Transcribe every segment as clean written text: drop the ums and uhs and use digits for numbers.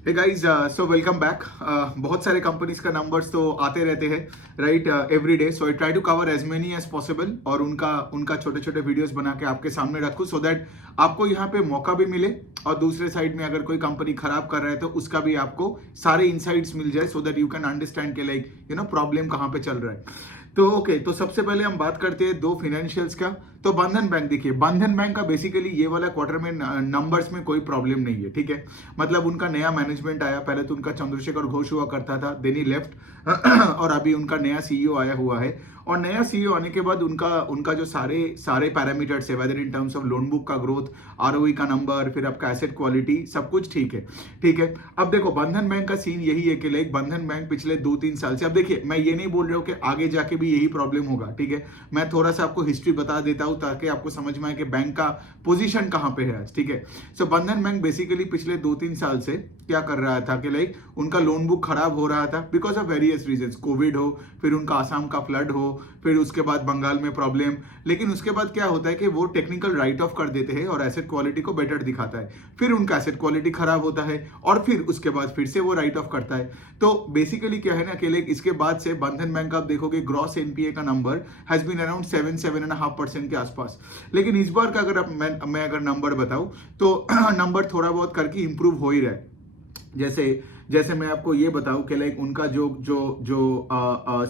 हे guys, so welcome back. बहुत सारे companies का नंबर्स तो आते रहते हैं right every day. So I try to cover as many as possible और उनका उनका छोटे छोटे वीडियोस बना के आपके सामने रखूं सो दैट आपको यहाँ पे मौका भी मिले और दूसरे साइड में अगर कोई कंपनी खराब कर रहा है तो उसका भी आपको सारे इनसाइट्स मिल जाए so that you can understand के लाइक प्रॉब्लम कहाँ पे चल रहा है। तो ओके, तो सबसे पहले हम बात करते हैं दो फिनेंशियल्स का। तो बंधन बैंक, देखिए बंधन बैंक का बेसिकली ये वाला क्वार्टर में नंबर्स में कोई प्रॉब्लम नहीं है, ठीक है। मतलब उनका नया मैनेजमेंट आया, पहले तो उनका चंद्रशेखर घोष हुआ करता था, देन ही लेफ्ट और अभी उनका नया सीईओ आया हुआ है। और नया सीईओ आने के बाद उनका उनका जो सारे सारे पैरामीटर्स है, whether in terms of loan book का ग्रोथ, आरओई का नंबर, फिर आपका एसेट क्वालिटी, सब कुछ ठीक है, ठीक है। अब देखो बंधन बैंक का सीन यही है कि लाइक बंधन बैंक पिछले 2-3 साल से, अब देखिए मैं ये नहीं बोल रहा हूँ कि आगे जाके भी यही प्रॉब्लम होगा, ठीक है। मैं थोड़ा सा आपको हिस्ट्री बता देता हूँ ताकि आपको समझ में आए कि बैंक का पोजीशन कहाँ पे है आज, ठीक है। सो बंधन बैंक बेसिकली पिछले 2-3 साल से क्या कर रहा था कि लाइक उनका लोन बुक खराब हो रहा था because of various reasons, Covid हो, फिर उनका आसाम का फ्लड हो, फिर उसके बाद बंगाल में प्रॉब्लम। लेकिन उसके बाद क्या होता है कि वो टेक्निकल राइट ऑफ कर देते हैं और एसेट क्वालिटी को बेटर दिखाता है, फिर उनका एसेट क्वालिटी खराब होता है और फिर उसके बाद फिर से वो राइट ऑफ करता है। तो बेसिकली क्या है ना कि लाइक इसके बाद से बंधन बैंक आप देखोगे ग्रॉस एनपीए का नंबर हैज बीन अराउंड 7-7.5% के आसपास। लेकिन इस बार का अगर मैं अगर नंबर बताऊं तो नंबर थोड़ा बहुत करके इंप्रूव हो ही रहा है। जैसे जैसे मैं आपको ये बताऊं कि लाइक उनका जो जो जो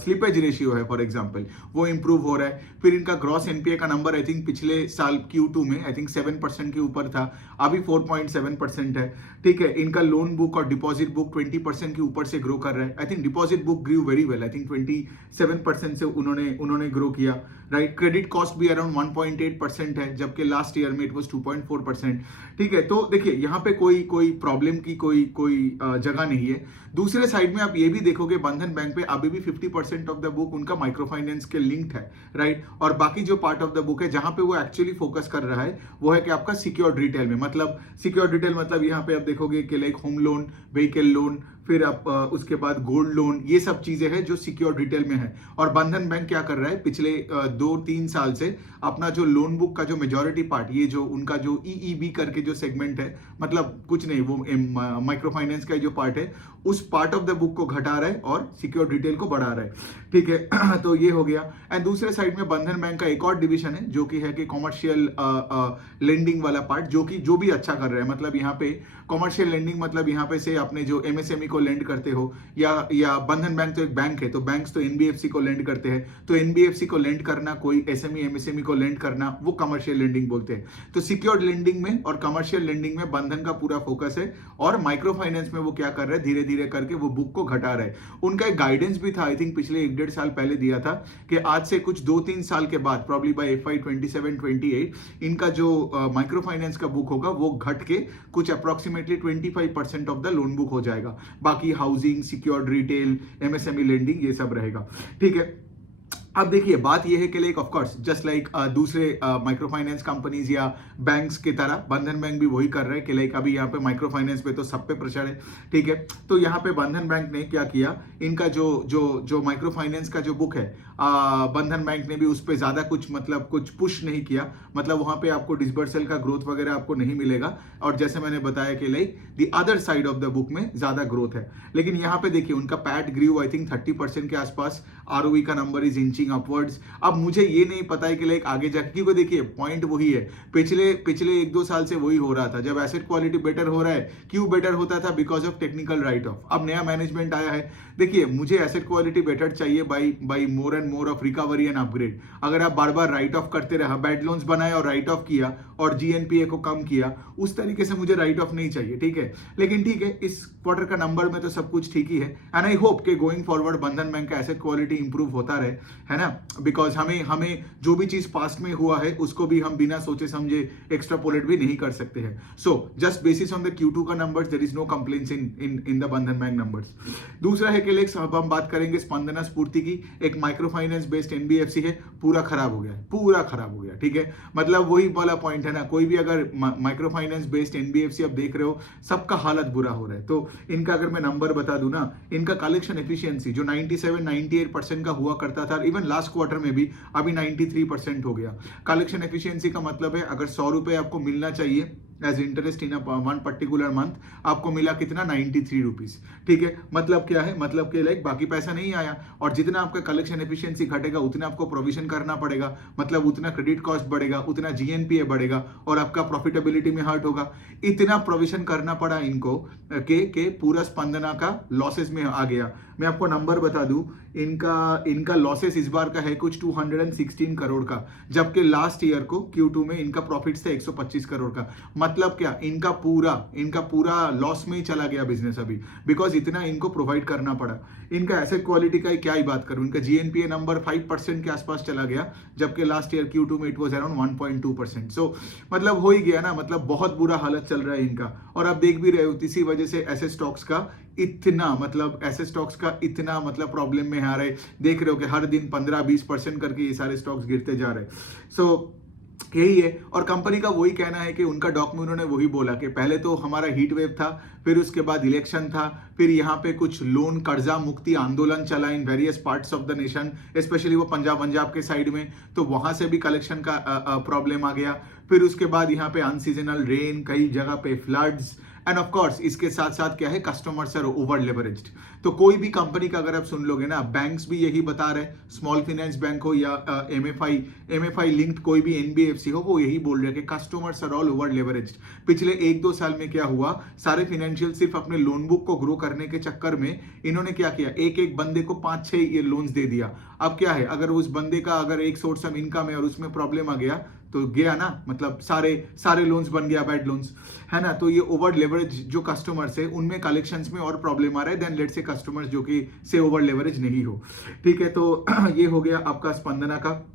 स्लिपेज रेशियो है फॉर एग्जांपल, वो इंप्रूव हो रहा है। फिर इनका ग्रॉस एनपीए का नंबर आई थिंक पिछले साल Q2 में आई थिंक 7% के ऊपर था, अभी 4.7% है, ठीक है। इनका लोन बुक और डिपॉजिट बुक 20% के ऊपर से ग्रो कर रहा है। I think deposit book grew very well, I think 27% से उन्होंने ग्रो किया, राइट। क्रेडिट कॉस्ट भी अराउंड 1.8% है, जबकि लास्ट ईयर में इट वाज 2.4%, ठीक है। तो देखिए यहाँ पे कोई कोई प्रॉब्लम की कोई कोई जगह नहीं है। दूसरे साइड में आप ये भी देखोगे बंधन बैंक पे अभी भी 50% ऑफ द बुक उनका माइक्रो फाइनेंस के लिंक्ड है, राइट। और बाकी जो पार्ट ऑफ द बुक है जहां पे वो एक्चुअली फोकस कर रहा है वो है कि आपका सिक्योर्ड रिटेल में, मतलब सिक्योर्ड रिटेल मतलब यहाँ पे आप देखोगे कि like home loan, vehicle loan, फिर आप उसके बाद गोल्ड लोन, ये सब चीजें हैं जो सिक्योर्ड रिटेल में है। और बंधन बैंक क्या कर रहा है पिछले 2-3 साल से अपना जो लोन बुक का जो मेजॉरिटी पार्ट, ये जो उनका जो ईईबी करके जो सेगमेंट है, मतलब कुछ नहीं, वो माइक्रो फाइनेंस का जो पार्ट है उस पार्ट ऑफ द बुक को घटा रहा है और सिक्योर्ड रिटेल को बढ़ा रहा है, ठीक है। तो ये हो गया। एंड दूसरे साइड में बंधन बैंक का एक और डिवीजन है जो कि है कि कॉमर्शियल लेंडिंग वाला पार्ट, जो भी अच्छा कर रहा है। मतलब यहाँ पे कॉमर्शियल लेंडिंग मतलब यहाँ पे से आपने जो एमएसएमई को लेंड करते हो, या बंधन बैंक तो एक बैंक है, तो बैंक्स तो एनबीएफसी को लेंड करते हैं, तो एनबीएफसी को लेंड करना, कोई एसएमई एमएसएमई को लेंड करना, वो कमर्शियल लेंडिंग बोलते हैं। तो सिक्योर्ड लेंडिंग में और कमर्शियल लेंडिंग में बंधन का पूरा फोकस है। और माइक्रो फाइनेंस में वो क्या कर रहा है, धीरे धीरे करके वो बुक को घटा रहा है। उनका एक गाइडेंस भी था, आई थिंक पिछले 1-1.5 साल पहले दिया था कि आज से कुछ 2-3 साल के बाद, प्रॉब्ली बाय FY 27-28, इनका जो माइक्रो फाइनेंस का बुक होगा वो घट के कुछ approximately 25% of the loan book हो जाएगा। बाकी housing, secured retail, MSME lending, ये सब रहेगा, ठीक है। अब देखिए बात यह है कि like of course just like दूसरे माइक्रो फाइनेंस कंपनीज या बैंक्स की तरह बंधन बैंक भी वही कर रहे हैं कि लाइक अभी यहाँ पे माइक्रो फाइनेंस पे तो सब पे प्रेशर है, ठीक है। तो यहाँ पे बंधन बैंक ने क्या किया, इनका जो जो जो माइक्रो फाइनेंस का जो बुक है, बंधन बैंक ने भी उस पर ज्यादा कुछ मतलब कुछ पुश नहीं किया। मतलब वहां पे आपको डिसबर्सल का ग्रोथ वगैरह आपको नहीं मिलेगा। और जैसे मैंने बताया कि like the other side of the book में ज्यादा ग्रोथ है। लेकिन यहाँ पे देखिए उनका पैट ग्रू आई थिंक 30% के आसपास, आरओई का नंबर इज इंचिंग अपवर्ड्स। अब मुझे ये नहीं पता है कि लाइक आगे जाके, क्योंकि देखिए पॉइंट वही है, पिछले पिछले 1-2 साल से वही हो रहा था। जब एसेट क्वालिटी बेटर हो रहा है, क्यों बेटर होता था, because of technical right of. अब नया मैनेजमेंट आया है, देखिए मुझे एसेट क्वालिटी बेटर चाहिए by more and more of recovery and upgrade. अगर आप बार बार राइट ऑफ करते रहा, बैड लोन्स बनाए और राइट ऑफ किया और जीएनपीए को कम किया, उस तरीके से मुझे राइट ऑफ नहीं चाहिए, ठीक है। लेकिन ठीक है, इस क्वार्टर का नंबर में तो सब कुछ ठीक ही है। एंड आई होप कि गोइंग फॉरवर्ड बंधन बैंक का एसेट क्वालिटी इंप्रूव होता रहे, है ना। बिकॉज हमें जो भी चीज पास्ट में हुआ है उसको भी हम बिना सोचे समझे एक्स्ट्रापोलेट भी नहीं कर सकते हैं। So just basis on the Q2 का numbers, there is no complaints in the Bandhan Bank numbers. दूसरा है कि लेक्स, अब हम बात करेंगे स्पंदना स्फूर्ति की। एक माइक्रो फाइनेंस बेस्ड एनबीएफसी है, पूरा खराब हो गया है, पूरा खराब हो गया, ठीक है। मतलब वही वाला पॉइंट है ना, कोई भी अगर माइक्रो फाइनेंस बेस्ड एनबीएफसी आप देख रहे हो, सबका हालत बुरा हो रहा है। तो इनका अगर मैं नंबर बता दूं ना, इनका कलेक्शन एफिशिएंसी जो 97-98% का हुआ करता था, इवन लास्ट क्वार्टर में भी, अभी 93% हो गया। कलेक्शन एफिशिएंसी का मतलब है अगर 100 रुपए आपको मिलना चाहिए as interest in one particular month, आपको मिला कितना 93 रुपीज। ठीक है, मतलब क्या है, मतलब कि लाइक बाकी पैसा नहीं आया, और जितना आपका कलेक्शन एफिशिएंसी घटेगा उतना आपको प्रोविजन करना पड़ेगा, मतलब उतना क्रेडिट कॉस्ट बढ़ेगा, उतना जीएनपीए बढ़ेगा और आपका प्रॉफिटेबिलिटी में हर्ट होगा। इतना प्रोविजन करना पड़ा इनको के पूरा स्पंदना का लॉसेस में आ गया। मैं आपको नंबर बता दूं, इनका लॉसेस इस बार का है कुछ 216 करोड़ का, जबकि लास्ट ईयर को Q2 में इनका प्रॉफिट्स था 125 करोड़ का। मतलब क्या, इनका पूरा लॉस में ही चला गया बिजनेस अभी, बिकॉज इतना इनको प्रोवाइड करना पड़ा। इनका एसेट क्वालिटी का क्या ही बात करूं, इनका जीएनपीए नंबर 5% के आसपास चला गया, जबकि लास्ट ईयर Q2 में इट वाज अराउंड 1.2%। सो मतलब हो ही गया ना, मतलब बहुत बुरा हालत चल रहा है इनका। और आप देख भी रहे हो, इसी वजह से ऐसे स्टॉक्स का इतना मतलब प्रॉब्लम में आ रहे, देख रहे हो कि हर दिन 15-20% करके ये सारे स्टॉक्स गिरते जा रहे। सो यही है, और कंपनी का वही कहना है कि उनका डॉक में उन्होंने वही बोला कि पहले तो हमारा हीट वेव था, फिर उसके बाद इलेक्शन था, फिर यहाँ पे कुछ लोन कर्जा मुक्ति आंदोलन चला in various parts of the nation, specially वो पंजाब के साइड में, तो वहां से भी कलेक्शन का प्रॉब्लम आ गया। फिर उसके बाद यहाँ पे अनसीजनल रेन, कई जगह पे फ्लड्स, एंड ऑफ कोर्स इसके साथ साथ क्या है, कस्टमर्स आर ओवर लेवरेज्ड। तो कोई भी कंपनी का अगर आप सुन लोगे ना, बैंक्स भी यही बता रहे, स्मॉल फाइनेंस बैंक हो या एमएफआई लिंक्ड कोई भी एनबीएफसी हो, वो यही बोल रहे हैं कि customers are all over leveraged. पिछले 1-2 साल में क्या हुआ, सारे फाइनेंशियल सिर्फ अपने लोन बुक को ग्रो करने के चक्कर में इन्होंने क्या किया, एक बंदे को 5-6 ये लोन्स दे दिया। अब क्या है, अगर उस बंदे का अगर एक सोर्स ऑफ इनकम है और उसमें प्रॉब्लम आ गया तो गया ना, मतलब सारे लोन्स बन गया बैड लोन्स, है ना। तो ये ओवर लेवरेज जो कस्टमर्स है उनमें कलेक्शंस में और प्रॉब्लम आ रहा है देन लेट से कस्टमर्स जो कि से ओवर लेवरेज नहीं हो। ठीक है, तो ये हो गया आपका स्पंदना का।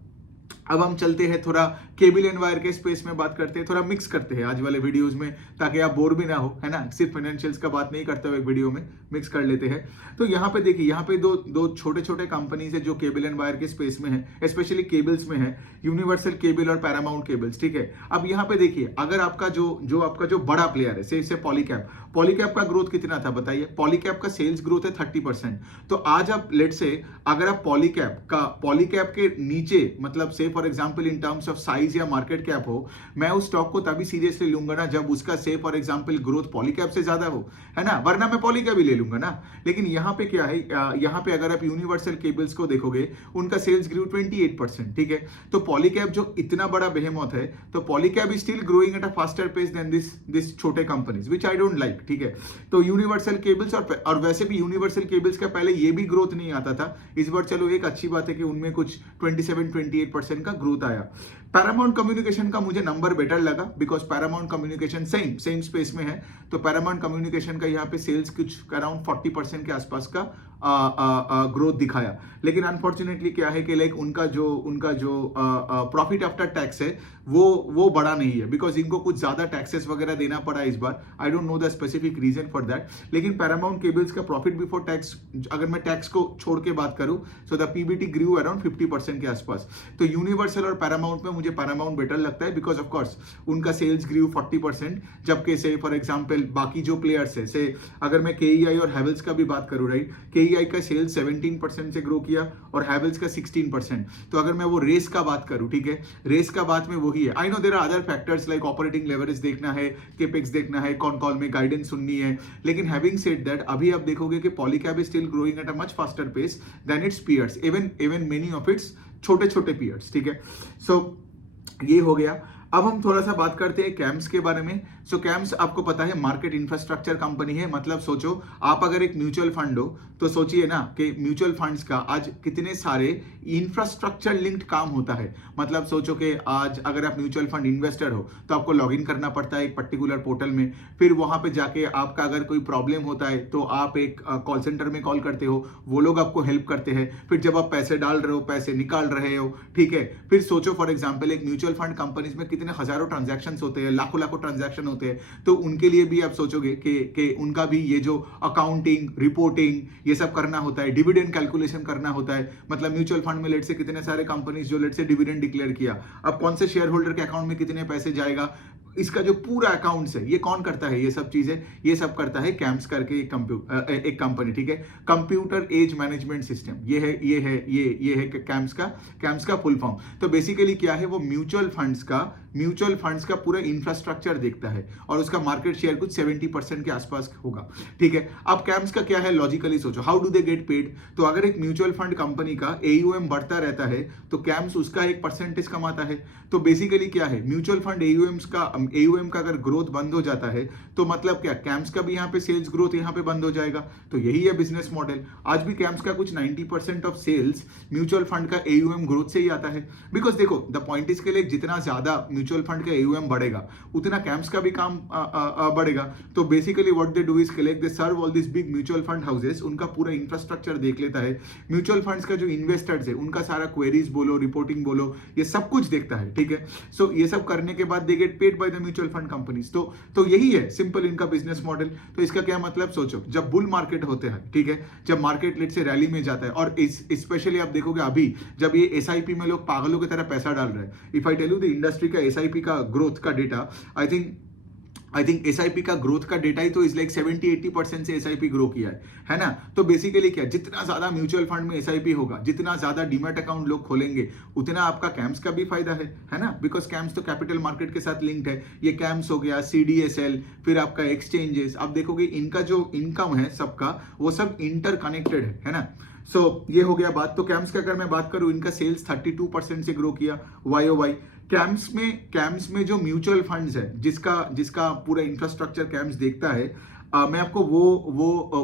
अब हम चलते हैं थोड़ा केबल एंड वायर के स्पेस में बात करते हैं, थोड़ा मिक्स करते हैं आज वाले वीडियोस में, ताकि आप बोर भी ना हो, है ना। सिर्फ फाइनेंशियल्स का बात नहीं करते हुए एक वीडियो में मिक्स कर लेते हैं। तो यहाँ पे देखिए, यहाँ पे दो छोटे कंपनीज है जो केबल एंड वायर के स्पेस में है, स्पेशली केबल्स में है, यूनिवर्सल केबल और पैरामाउंट केबल्स। ठीक है, अब यहाँ पे देखिए, अगर आपका जो बड़ा प्लेयर है, से पॉलीकैब का ग्रोथ कितना था बताइए। पॉलीकैब का सेल्स ग्रोथ है 30%। तो आज आप लेट से अगर आप पॉलीकैब के नीचे, मतलब से for example in terms of size या मार्केट कैप हो, मैं उस स्टॉक को तभी सीरियसली लूंगा ना जब उसका से फॉर एग्जांपल ग्रोथ पॉलीकैब से ज्यादा हो, है ना, वरना मैं पॉलीकैब ही ले लूंगा ना। लेकिन यहाँ पे क्या है, यहाँ पे अगर आप यूनिवर्सल केबल्स को देखोगे, उनका सेल्स ग्रो 28%। ठीक है, तो पॉलीकैब जो इतना बड़ा बेहेमोथ है, तो Polycab is still growing at a faster pace than this छोटे companies which I don't like. ठीक है, तो यूनिवर्सल केबल्स और वैसे भी यूनिवर्सल केबल्स का पहले ये भी ग्रोथ नहीं आता था, इस बार चलो एक अच्छी बात है कि उनमें कुछ 27-28% का ग्रोथ आया। पैरामाउंट कम्युनिकेशन का मुझे नंबर बेटर लगा, because Paramount communication same space में है, तो पैरामाउंट कम्युनिकेशन का यहाँ पे सेल्स कुछ अराउंड 40% के आसपास का ग्रोथ दिखाया। लेकिन अनफॉर्चुनेटली क्या है कि लाइक उनका जो प्रॉफिट आफ्टर टैक्स है वो बड़ा नहीं है, बिकॉज इनको कुछ ज्यादा टैक्सेस वगैरह देना पड़ा इस बार। I don't know the specific reason for that. लेकिन पैरामाउंट केबल्स का प्रॉफिट बिफोर टैक्स, अगर मैं टैक्स को छोड़ के बात करूं, so the PBT grew around 50% के आसपास। तो यूनिवर्सल और पैरामाउंट में मुझे पैरामाउंट बेटर लगता है, बिकॉज ऑफ कोर्स उनका सेल्स ग्रू 40%, जबकि से फॉर एग्जाम्पल बाकी जो प्लेयर्स है, से अगर मैं केईआई और हैवेल्स का भी बात करूं, राइट, केईआई का सेल्स 17% से ग्रो किया और हैवेल्स का 16%। तो अगर मैं वो रेस का बात करूं, ठीक है, रेस का बात में वही है। I know there are other factors like operating leverage देखना है, केपेक्स देखना है, कॉन कॉल में गाइडेंस सुननी है, लेकिन हैविंग सेड दैट, अभी आप देखोगे कि Polycab is still growing at a much faster pace than its peers, even many of its छोटे पीयर्स। ठीक है, सो ये हो गया। अब हम थोड़ा सा बात करते हैं कैम्स के बारे में। सो कैम्स आपको पता है मार्केट इंफ्रास्ट्रक्चर कंपनी है। मतलब सोचो, आप अगर एक म्यूचुअल फंड हो तो सोचिए ना कि म्यूचुअल फंड्स का आज कितने सारे इंफ्रास्ट्रक्चर लिंक्ड काम होता है। मतलब सोचो कि आज अगर आप म्यूचुअल फंड इन्वेस्टर हो तो आपको लॉगिन करना पड़ता है एक पर्टिकुलर पोर्टल में, फिर वहां पे जाके आपका अगर कोई प्रॉब्लम होता है तो आप एक कॉल सेंटर में कॉल करते हो, वो लोग आपको हेल्प करते हैं। फिर जब आप पैसे डाल रहे हो, पैसे निकाल रहे हो, ठीक है, फिर सोचो फॉर एग्जाम्पल एक म्यूचुअल फंड कंपनीज में कितने हजारों ट्रांजैक्शंस होते हैं, लाखों ट्रांजैक्शन होते हैं, तो उनके लिए भी आप सोचोगे कि उनका भी ये जो अकाउंटिंग, रिपोर्टिंग, ये सब करना होता है, डिविडेंड कैलकुलेशन करना होता है। मतलब म्यूचुअल फंड में लेट से कितने सारे कंपनीज जो लेट से डिविडेंड डिक्लेयर किया, अब कौन से शेयर होल्डर के अकाउंट में कितने पैसे जाएगा, इसका जो पूरा अकाउंट्स है, ये कौन करता है, ये सब चीजें, ये सब करता है कैम्स करके एक कंपनी। ठीक है, कंप्यूटर एज मैनेजमेंट सिस्टम, ये है कैम्स का फुल फॉर्म। तो बेसिकली क्या है, वो म्यूचुअल फंड्स का म्यूचुअल फंड्स का पूरा इंफ्रास्ट्रक्चर देखता है और उसका मार्केट शेयर कुछ 70% के आसपास होगा, ठीक है। अब कैम्स का क्या है, लॉजिकली सोचो, how do they get paid? तो अगर एक म्यूचुअल फंड कंपनी का AUM बढ़ता रहता है तो कैम्स उसका एक परसेंटेज कमाता है। तो बेसिकली क्या है, म्यूचुअल फंड AUM का अगर ग्रोथ बंद हो जाता है तो मतलब क्या, कैम्स का भी यहाँ पे सेल्स ग्रोथ यहाँ पे बंद हो जाएगा। तो यही है बिजनेस मॉडल। आज भी कैम्स का कुछ 90% ऑफ सेल्स म्यूचुअल फंड का AUM ग्रोथ से ही आता है। बिकॉज देखो, द पॉइंट इज के लिए जितना ज्यादा म्यूचुअल फंड का AUM बढ़ेगा उतना कैम्स का भी काम बढ़ेगा। तो basically what they do is collect, they serve all this big mutual fund houses, उनका पूरा इंफ्रास्ट्रक्चर देख लेता है। म्यूचुअल फंड्स का जो इन्वेस्टर्स है उनका सारा क्वेरीज बोलो, रिपोर्टिंग बोलो, ये सब कुछ देखता है, ठीक है। सो ये सब करने के बाद they get paid by the mutual fund companies. तो यही है सिंपल इनका बिजनेस मॉडल। तो इसका क्या मतलब, सोचो, जब बुल मार्केट होते हैं, ठीक है, जब मार्केट लेट से रैली में जाता है, और स्पेशली आप देखोगे अभी जब ये SIP में लोग पागलों की तरह पैसा डाल रहे हैं। If I tell you the industry का SIP का ग्रोथ का डेटा, आई थिंक SIP का ग्रोथ का डेटा ही तो इज लाइक 70-80% से SIP ग्रो किया है ना। तो बेसिकली क्या, जितना ज्यादा म्यूचुअल फंड में SIP होगा, जितना ज्यादा डीमैट अकाउंट लोग खोलेंगे, उतना आपका कैम्स का भी फायदा है ना। बिकॉज कैम्स तो कैपिटल मार्केट के साथ लिंक्ड है। ये कैम्स हो गया, CDSL, फिर आपका एक्सचेंजेस, आप देखोगे इनका जो इनकम है सबका, वो सब इंटरकनेक्टेड है ना। सो ये हो गया बात। तो कैम्स का अगर मैं बात करूं, इनका सेल्स 32% से ग्रो किया YOY। कैम्स में जो म्यूचुअल फंड्स है, जिसका पूरा इंफ्रास्ट्रक्चर कैम्स देखता है, मैं आपको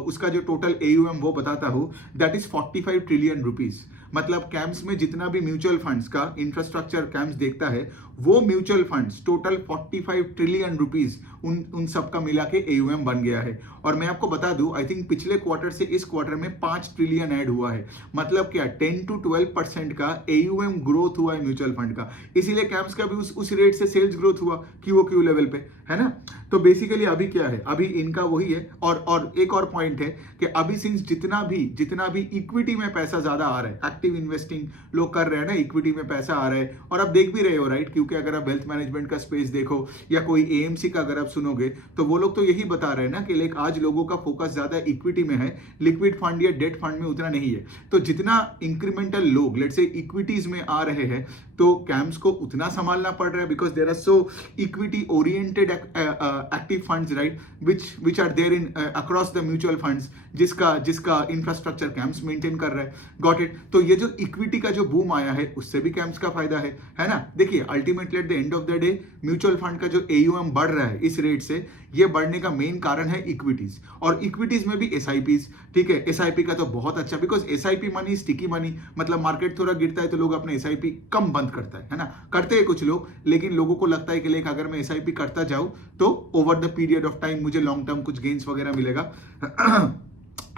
उसका जो टोटल AUM वो बताता हूं, दैट इज 45 ट्रिलियन रुपीज। मतलब कैम्स में जितना भी म्यूचुअल फंड्स का इंफ्रास्ट्रक्चर कैम्स देखता है, वो mutual funds total 45 trillion rupees उन सबका मिला के AUM बन गया है। और मैं आपको बता दूं, आई थिंक पिछले क्वार्टर से इस क्वार्टर में 5 ट्रिलियन ऐड हुआ है। मतलब क्या, 10 to 12% का AUM ग्रोथ हुआ है म्यूचुअल फंड का। इसीलिए कैम्स का भी उस रेट से सेल्स ग्रोथ हुआ QOQ लेवल पे, है ना। तो बेसिकली अभी क्या है, अभी इनका वही है। और एक और पॉइंट है कि अभी सिंस जितना भी इक्विटी में पैसा ज्यादा आ रहा है, एक्टिव इन्वेस्टिंग लोग कर रहे हैं ना, इक्विटी में पैसा आ रहा है, और आप देख भी रहे हो, राइट। क्योंकि अगर आप वेल्थ मैनेजमेंट का स्पेस देखो या कोई AMC का अगर आप सुनोगे, तो वो लोग तो यही बता रहे हैं ना कि लाइक आज लोगों का फोकस ज्यादा इक्विटी में है, लिक्विड फंड या डेट फंड में उतना नहीं है। तो जितना इंक्रीमेंटल लोग लेट्स से इक्विटीज में आ रहे हैं, तो कैम्स को उतना संभालना पड़ रहा है, because there are so equity oriented active funds, right, which are there in across the mutual funds, जिसका इंफ्रास्ट्रक्चर कैम्स मेंटेन कर रहा है। Got it. तो ये जो इक्विटी का जो बूम आया है, उससे भी कैम्स का फायदा है ना। देखिए, ultimately at the end of the day mutual fund का जो AUM बढ़ रहा है इस रेट से, ये बढ़ने का मेन कारण है इक्विटीज, और इक्विटीज में भी SIPs, ठीक है। SIP का तो बहुत अच्छा, because SIP money sticky money, मतलब मार्केट थोड़ा गिरता है तो लोग अपने SIP कम बंद करता है ना। करते हैं कुछ लोग, लेकिन लोगों को लगता है कि लाइक अगर मैं SIP करता जाऊं तो over the period of time मुझे लॉन्ग टर्म कुछ गेन्स वगैरह मिलेगा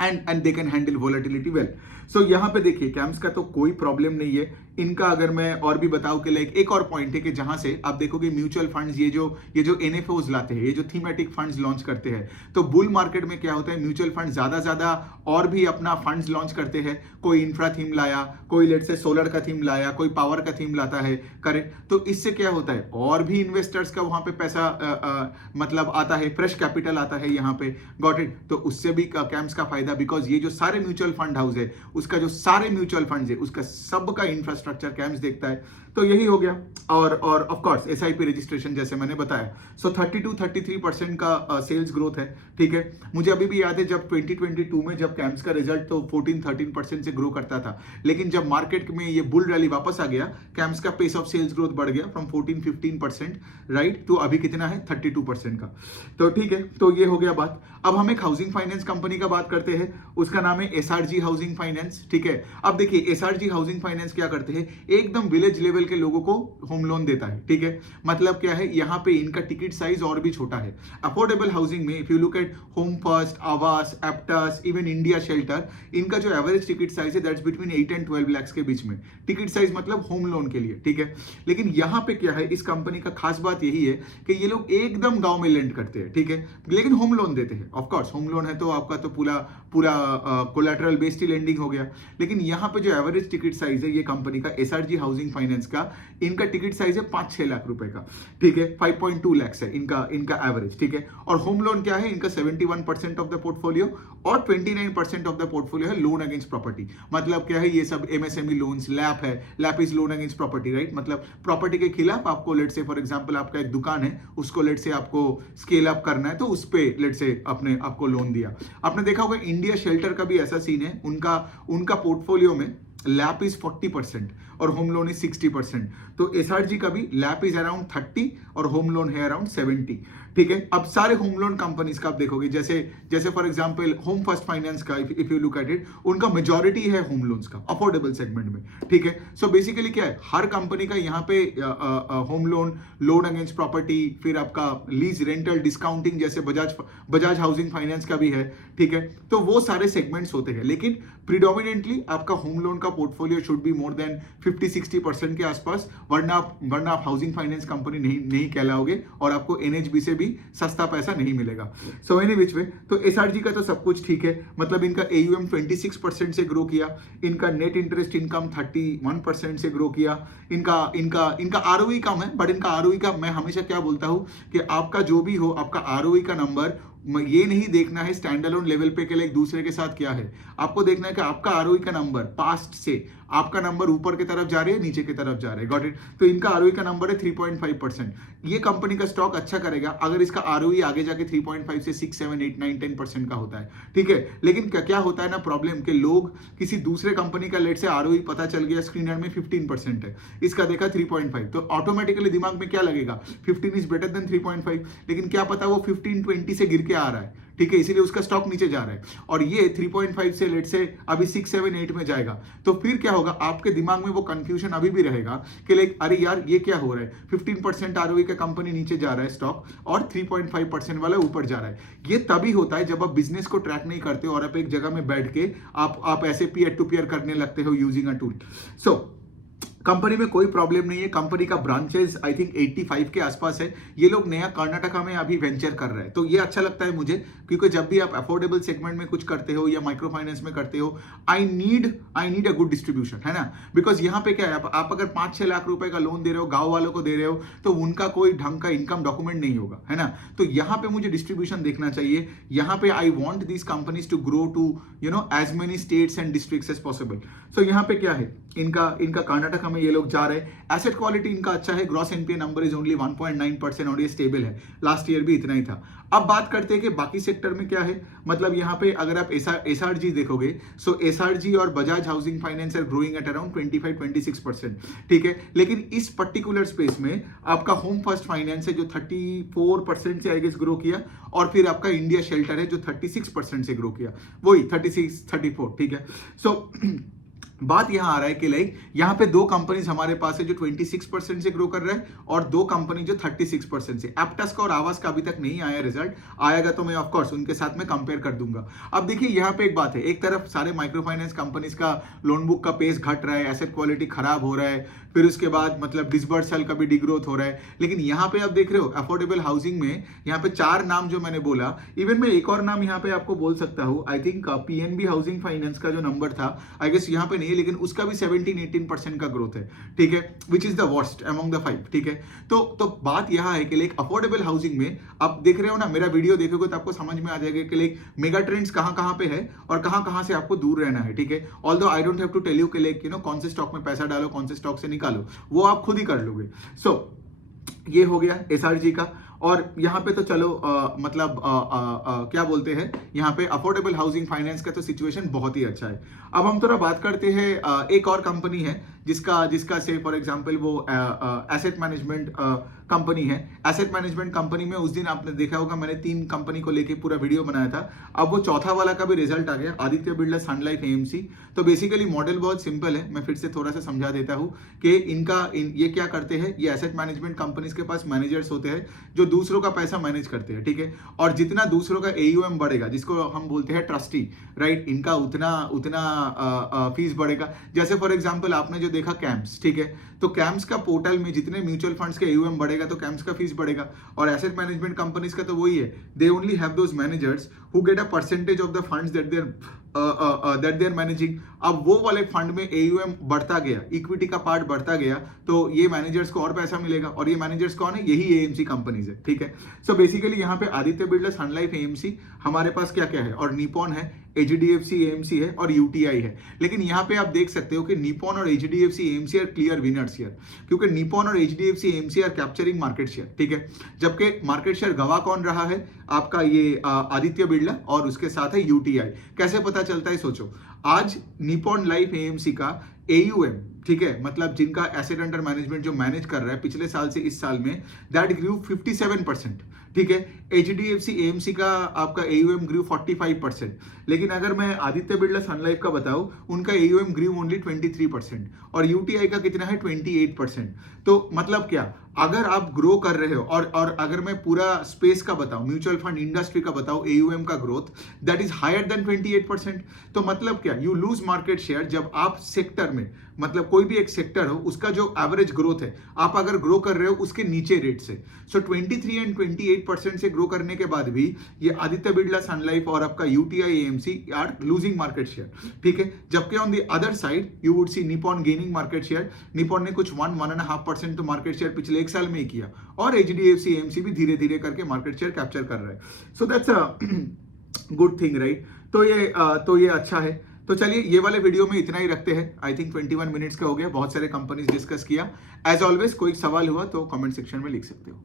and they can handle volatility well. So यहाँ पे देखिए, कैम्स का तो कोई प्रॉब्लम नहीं है इनका। अगर मैं और भी बताऊं कि लाइक एक और पॉइंट है कि जहां से आप देखोगे म्यूचुअल फंड्स ये जो NFOs लाते हैं, ये जो थीमेटिक फंड्स लॉन्च करते हैं, तो बुल मार्केट में क्या होता है, म्यूचुअल फंड ज्यादा और भी अपना फंड्स लॉन्च करते हैं। कोई इंफ्रा थीम लाया, कोई लेट से सोलर का थीम लाया, कोई पावर का थीम लाता है, करेक्ट। तो इससे क्या होता है, और भी इन्वेस्टर्स का वहां पे पैसा मतलब आता है, फ्रेश कैपिटल आता है यहाँ पे। Got it. तो उससे भी कैम्स का फायदा, बिकॉज ये जो सारे म्यूचुअल फंड हाउस है, उसका जो सारे म्यूचुअल फंड्स है, उसका सबका इंफ्रास्ट्रक्चर कैम्स देखता है। तो यही हो गया। और ऑफ कोर्स SIP रजिस्ट्रेशन जैसे मैंने बताया। सो 32-33% का सेल्स ग्रोथ है, ठीक है। मुझे अभी भी याद है जब 2022 में जब कैम्स का रिजल्ट तो 14-13% से ग्रो करता था, लेकिन जब मार्केट में ये बुल रैली वापस आ गया, कैम्स का पेस ऑफ सेल्स ग्रोथ बढ़ गया फ्रॉम 14-15%, राइट। तो अभी कितना है, 32% का। तो ठीक है, तो ये हो गया बात। अब हम एक हाउसिंग फाइनेंस कंपनी का बात करते हैं, उसका नाम है SRG हाउसिंग फाइनेंस, ठीक है। अब देखिए, SRG हाउसिंग फाइनेंस क्या करते हैं, एकदम विलेज लेवल के लोगों को होम लोन देता है, ठीक है। मतलब क्या है, यहाँ पे इनका टिकट साइज और भी छोटा है। अफोर्डेबल हाउसिंग में if you look at home first, आवास, एप्टास, इवन इंडिया शेल्टर, इनका जो एवरेज टिकट साइज है दैट्स बिटवीन 8 and 12 lakhs के बीच में टिकट साइज, मतलब होम लोन के लिए, ठीक है। लेकिन यहाँ पे क्या है, इस कंपनी का खास बात यही है कि ये लोग एकदम गांव में लेंड करते हैं, ठीक है, लेकिन होम लोन देते हैं। ऑफ कोर्स होम लोन है तो आपका तो पूरा कोलैटरल बेस्ड लेंडिंग हो गया। लेकिन यहाँ पे जो एवरेज टिकट साइज है ये कंपनी का SRG हाउसिंग फाइनेंस का, इनका टिकट साइज है 5-6 लाख रुपए का, ठीक है, 5.2 लाख है इनका एवरेज, ठीक है। और होम लोन क्या है इनका 71% ऑफ द पोर्टफोलियो और 29% ऑफ द पोर्टफोलियो है लोन अगेंस्ट प्रॉपर्टी। मतलब क्या है, ये सब MSME लोन्स, लैप है, lap is loan against property, right. मतलब प्रॉपर्टी के खिलाफ आपको लेट से फॉर एग्जांपल आपका एक दुकान है, उसको लेट से आपको स्केल अप करना है, तो उस पे लेट से अपने आपको लोन दिया। आपने देखा होगा इंडिया शेल्टर का भी ऐसा सीन है, उनका पोर्टफोलियो में लैप इज 40% और होम लोन इज 60%। तो SRG का भी लैप इज अराउंड 30 और होम लोन है अराउंड 70, ठीक है। अब सारे होम लोन कंपनीज का आप देखोगे, जैसे for example Home First Finance का if you look at it, उनका मेजॉरिटी है होम लोन्स का अफोर्डेबल सेगमेंट में, ठीक है। सो बेसिकली क्या है, हर कंपनी का यहाँ पे home loan, loan against property, फिर आपका लीज रेंटल डिस्काउंटिंग जैसे बजाज हाउसिंग फाइनेंस का भी है, ठीक है। तो वो सारे सेगमेंट्स होते हैं, लेकिन प्रिडोमिनेंटली आपका होम लोन का portfolio should be more than 50-60% के आसपास, वरना आप हाउसिंग फाइनेंस कंपनी नहीं कहलाओगे और आपको NHB से भी सस्ता पैसा नहीं मिलेगा। सो एनी विच वे, तो SRG का तो सब कुछ ठीक है, मतलब इनका AUM 26% से ग्रो किया, इनका नेट इंटरेस्ट इनकम 31% से ग्रो किया, इनका ROE कम है, बट इनका ROE का मैं हमेशा क्या बोलता हूं कि आपका जो भी हो, आपका ROE का नंबर ये नहीं देखना है स्टैंड अलोन लेवल पे के लिए एक दूसरे के साथ क्या है, आपको देखना है कि आपका ROE का नंबर पास्ट से आपका नंबर ऊपर की तरफ जा रही है, नीचे की तरफ जा रहा है, गॉट इट। तो इनका ROE का नंबर है 3.5%। ये कंपनी का स्टॉक अच्छा करेगा अगर इसका ROE आगे जाके 3.5 से 6, 7, 8, 9, 10% का होता है, ठीक है। लेकिन क्या होता है ना प्रॉब्लम, कि लोग किसी दूसरे कंपनी का लेट से ROE पता चल गया स्क्रीनर में 15% है, इसका देखा 3.5, तो ऑटोमेटिकली दिमाग में क्या लगेगा, 15 इज बेटर देन 3.5, लेकिन क्या पता वो 15-20 से गिर के आ रहा है, ठीक है, इसीलिए उसका स्टॉक नीचे जा रहा है, और ये 3.5 से लेट से अभी 6, 7, 8 में जाएगा। तो फिर क्या होगा, आपके दिमाग में वो कंफ्यूजन अभी भी रहेगा कि लाइक अरे यार ये क्या हो रहा है, 15% ROE का कंपनी नीचे जा रहा है स्टॉक और 3.5% वाला ऊपर जा रहा है। ये तभी होता है जब आप बिजनेस को ट्रैक नहीं करते और आप एक जगह में बैठ के आप ऐसे पीयर टू पीयर करने लगते हो using a tool. So company में कोई प्रॉब्लम नहीं है, कंपनी का ब्रांचेस आई थिंक 85 के आसपास है, ये लोग नया कर्नाटका में अभी वेंचर कर रहे हैं, तो ये अच्छा लगता है मुझे, क्योंकि जब भी आप अफोर्डेबल सेगमेंट में कुछ करते हो या माइक्रो फाइनेंस में करते हो, I need a good distribution, है ना। बिकॉज यहाँ पे क्या है, आप अगर 5-6 लाख रुपए का लोन दे रहे हो, गांव वालों को दे रहे हो, तो उनका कोई ढंग का इनकम डॉक्यूमेंट नहीं होगा, है ना। तो यहाँ पे मुझे डिस्ट्रीब्यूशन देखना चाहिए, यहाँ पे I want this companies to grow to as many states and districts as possible. So यहाँ पे क्या है, इनका कर्नाटका में ये लोग जा रहे हैं, एसेट क्वालिटी इनका अच्छा है, gross NPA number is only 1.9% और ये स्टेबल है, लास्ट ईयर भी इतना ही था। अब बात करते हैं कि बाकी सेक्टर में क्या है, मतलब यहाँ पे अगर आप SRG देखोगे, सो SRG और Bajaj housing finance are growing at around 25-26%, ठीक है। लेकिन इस पर्टिकुलर स्पेस में आपका होम फर्स्ट फाइनेंस है जो 34% से आई गेस ग्रो किया, और फिर आपका इंडिया शेल्टर है जो 36% से ग्रो किया, वही 36-34, ठीक है। सो बात यहां आ रहा है कि लाइक यहां पे दो कंपनीज हमारे पास है जो 26% से ग्रो कर रहा है और दो कंपनी जो 36% से। एप्टस का और आवास का अभी तक नहीं आया रिजल्ट, आएगा तो मैं ऑफ कोर्स उनके साथ में कंपेयर कर दूंगा। अब देखिए यहां पे एक बात है, एक तरफ सारे माइक्रो फाइनेंस कंपनीज का लोन बुक का पेस घट रहा है, एसेट क्वालिटी खराब हो रहा है, फिर उसके बाद मतलब डिसबर्सल का भी डिग्रोथ हो रहा है, लेकिन यहाँ पे आप देख रहे हो अफोर्डेबल हाउसिंग में यहाँ पे 4 नाम जो मैंने बोला, इवन मैं एक और नाम यहाँ पे आपको बोल सकता हूँ, I think PNB housing finance का जो नंबर था आई गेस यहाँ पे नहीं है, लेकिन उसका भी 17-18% का ग्रोथ है, ठीक है, which is the worst among the 5, ठीक है। तो बात यहाँ है कि लाइक अफोर्डेबल हाउसिंग में आप देख रहे हो ना, मेरा वीडियो देखोगे तो आपको समझ में आ जाएगा कि लाइक मेगा ट्रेंड्स कहाँ पे है और कहाँ से आपको दूर रहना है, ठीक है। Although I don't have to tell you कि लाइक कौन से स्टॉक में पैसा डालो, कौन से स्टॉक से निकालो, वो आप खुद ही कर लोगे। सो ये हो गया SRG का। और यहाँ पे तो चलो मतलब क्या बोलते हैं, यहाँ पे अफोर्डेबल हाउसिंग फाइनेंस का तो सिचुएशन बहुत ही अच्छा है। अब हम थोड़ा बात करते हैं एक और कंपनी है जिसका से फॉर एग्जांपल वो एसेट मैनेजमेंट कंपनी है। एसेट मैनेजमेंट कंपनी में उस दिन आपने देखा होगा मैंने 3 कंपनी को लेके पूरा वीडियो बनाया था, अब वो चौथा वाला का भी रिजल्ट आ गया, आदित्य बिरला सन लाइफ AMC। तो बेसिकली मॉडल बहुत सिंपल है, मैं फिर से थोड़ा सा समझा देता हूँ कि ये क्या करते हैं, ये एसेट मैनेजमेंट कंपनीज के पास मैनेजर्स होते हैं जो दूसरों का पैसा मैनेज करते हैं, ठीक है। और जितना दूसरों का AUM बढ़ेगा, जिसको हम बोलते हैं ट्रस्टी, राइट, इनका उतना फीस बढ़ेगा। जैसे फॉर एग्जांपल आपने जो देखा कैम्स, ठीक है, तो कैम्स का पोर्टल में जितने म्यूचुअल फंड्स के AUM बढ़ेगा तो कैम्स का फीस बढ़ेगा, और एसेट मैनेजमेंट कंपनीज का तो वही है, they only have those managers who get a percentage of the funds that they are managing. अब वो वाले फंड में AUM बढ़ता गया, इक्विटी का पार्ट बढ़ता गया, तो ये मैनेजर्स को और पैसा मिलेगा, और ये मैनेजर्स कौन है, यही AMC कंपनीज है, ठीक है। सो बेसिकली यहाँ पे आदित्य बिरला, सन लाइफ, AMC, हमारे पास क्या क्या है, और निपॉन है, HDFC AMC है, और UTI है। लेकिन यहाँ पे आप देख सकते हो कि निपॉन और HDFC AMC are clear winners here, क्योंकि निपॉन और HDFC AMC are capturing market share, ठीक है। जबकि मार्केट शेयर गवा कौन रहा है, आपका ये आदित्य बिरला और उसके साथ है UTI। कैसे पता चलता है, सोचो, आज निपॉन लाइफ AMC का AUM, ठीक है, मतलब जिनका एसेट अंडर मैनेजमेंट जो मैनेज कर रहा है पिछले साल से इस साल में, दैट ग्रू 57%, ठीक है। HDFC AMC का आपका AUM ग्रू 45%, लेकिन अगर मैं आदित्य बिरला सन लाइफ का बताऊं, उनका AUM ग्रू ओनली 23%, और UTI का कितना है, 28%। तो मतलब क्या, अगर आप ग्रो कर रहे हो, और अगर मैं पूरा स्पेस का बताऊं, म्यूचुअल फंड इंडस्ट्री का बताऊं, AUM का growth that is higher than 28%, तो मतलब क्या, यू लूज मार्केट शेयर जब आप सेक्टर में, मतलब कोई भी एक सेक्टर हो, उसका जो एवरेज ग्रोथ है, आप अगर ग्रो कर रहे हो उसके नीचे रेट से। सो 23 एंड 28% से ग्रो करने के बाद भी ये आदित्य बिरला सन लाइफ और आपका UTI AMC are losing market share, ठीक है। जबकि on the other side you would see Nippon gaining market share. Nippon ने कुछ 1.5% तो मार्केट शेयर पिछले एक साल में ही किया, और HDFC AMC भी धीरे धीरे करके मार्केट शेयर कैप्चर कर रहा है। So that's a good thing, right. तो ये अच्छा है। तो चलिए, ये वाले वीडियो में इतना ही रखते हैं। आई थिंक 21 मिनट्स का हो गया, बहुत सारे कंपनीज डिस्कस किया। एज ऑलवेज कोई सवाल हुआ तो कमेंट सेक्शन में लिख सकते हो।